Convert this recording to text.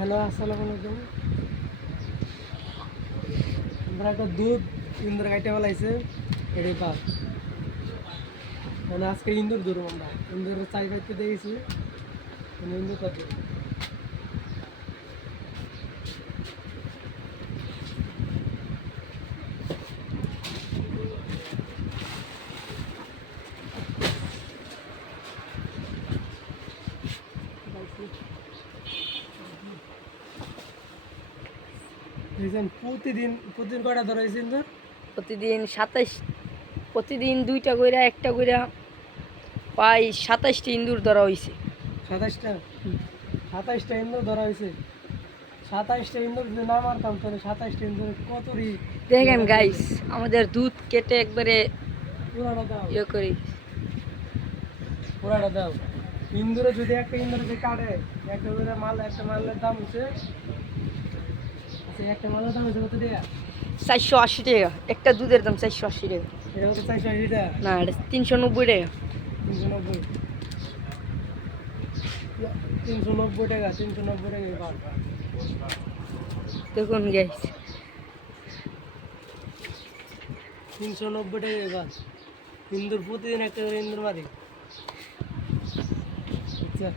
Hello, আসসালামু আলাইকুম। আমরা একটা দুধ ইন্দুর কাইটে ফেলাইছে, এটাই পাপ। মানে আজকে ইন্দুর ধরুম আমরা ইন্দুরের চাই পাইতে দিয়েছি, মানে ইন্দুর পাতে প্রতিদিন প্রতিদিন কয়টা ধরা হয়েছে ইন্দুর? প্রতিদিন দুইটা কইরা একটা কইরা প্রায় 27টি ইন্দুর ধরা হইছে। 27টা 27টা ইন্দুর ধরা হয়েছে। 27টা ইন্দুর যদি না মারতাম তাহলে 27টা ইন্দুর কতরি দেখেন গাইস, আমাদের দুধ কেটে একবারে পুরাটা দাও, ইয়ে করি। পুরাটা দাও। ইন্দুরে যদি একটা ইন্দুরে যে কাটে একটা করে মাল, একটা মালের দাম হচ্ছে, আচ্ছা একটা মালের দাম হচ্ছে কত টাকা? 480 টাকা একটা দুধের দাম, 480 টাকা। এটা হচ্ছে 480 টাকা, না, এটা 390 টাকা। 390 390 টাকা, 390 টাকা এবার। দেখুন গাইস, 390 টাকা এবার। ইন্দুর প্রতিদিন একটা করে ইন্দুর মারি, আচ্ছা।